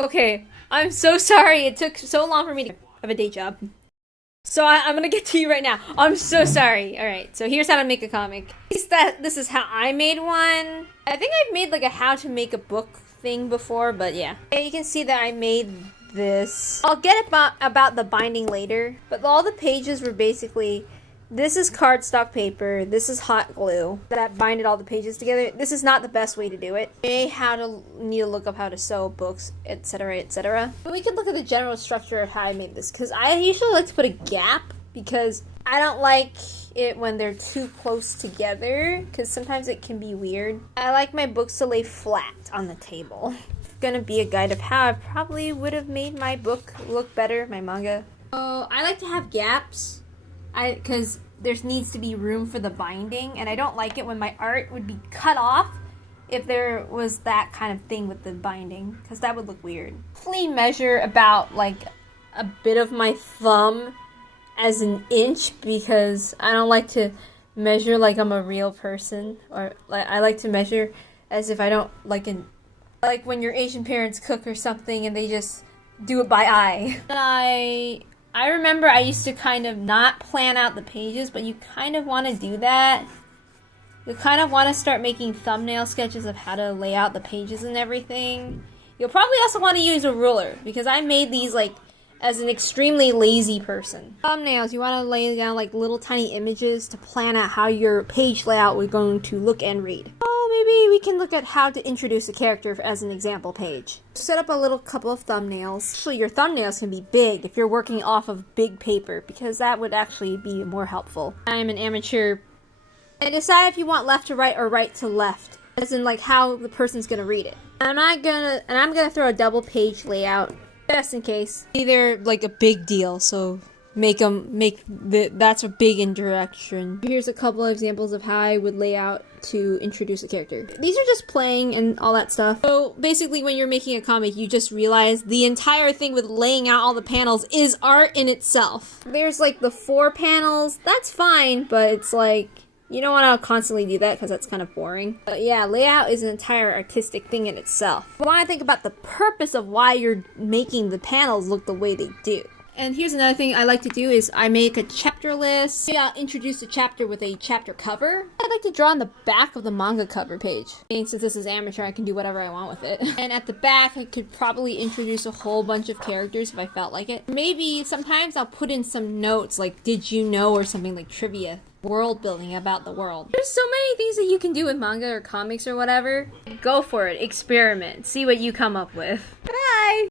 Okay, I'm so sorry it took so long for me to have a day job. So I'm gonna get to you right now. I'm so sorry. Alright, so here's how to make a comic. This is how I made one. I think I've made like a how to make a book thing before, but yeah. Okay, you can see that I made this. I'll get about the binding later, but all the pages were basically, this is cardstock paper, this is hot glue that binded all the pages together. This is not the best way to do it. You may need to look up how to sew books, etc, etc. But we can look at the general structure of how I made this, because I usually like to put a gap, because I don't like it when they're too close together, because sometimes it can be weird. I like my books to lay flat on the table. Gonna be a guide of how I probably would have made my book look better, my manga. So I like to have gaps, because there needs to be room for the binding, and I don't like it when my art would be cut off if there was that kind of thing with the binding, because that would look weird. Roughly measure about like a bit of my thumb as an inch, because I don't like to measure like I'm a real person, or like I like to measure as if I don't like when your Asian parents cook or something and they just do it by eye. And I remember I used to kind of not plan out the pages, but you kind of want to do that. You kind of want to start making thumbnail sketches of how to lay out the pages and everything. You'll probably also want to use a ruler, because I made these like as an extremely lazy person. Thumbnails, you want to lay down like little tiny images to plan out how your page layout was going to look and read. Maybe we can look at how to introduce a character as an example page. Set up a little couple of thumbnails. Actually, your thumbnails can be big if you're working off of big paper, because that would actually be more helpful. I'm an amateur. And decide if you want left to right or right to left, as in like how the person's gonna read it. I'm gonna throw a double page layout, just in case. They're like a big deal, so that's a big introduction. Here's a couple of examples of how I would lay out to introduce a character. These are just playing and all that stuff. So basically when you're making a comic, you just realize the entire thing with laying out all the panels is art in itself. There's like the 4 panels, that's fine, but it's like, you don't want to constantly do that because that's kind of boring. But yeah, layout is an entire artistic thing in itself. You want to think about the purpose of why you're making the panels look the way they do. And here's another thing I like to do is I make a chapter list. Maybe I'll introduce a chapter with a chapter cover. I like to draw on the back of the manga cover page. And since this is amateur, I can do whatever I want with it. And at the back, I could probably introduce a whole bunch of characters if I felt like it. Maybe sometimes I'll put in some notes like, did you know, or something like trivia. World building about the world. There's so many things that you can do with manga or comics or whatever. Go for it. Experiment. See what you come up with. Bye!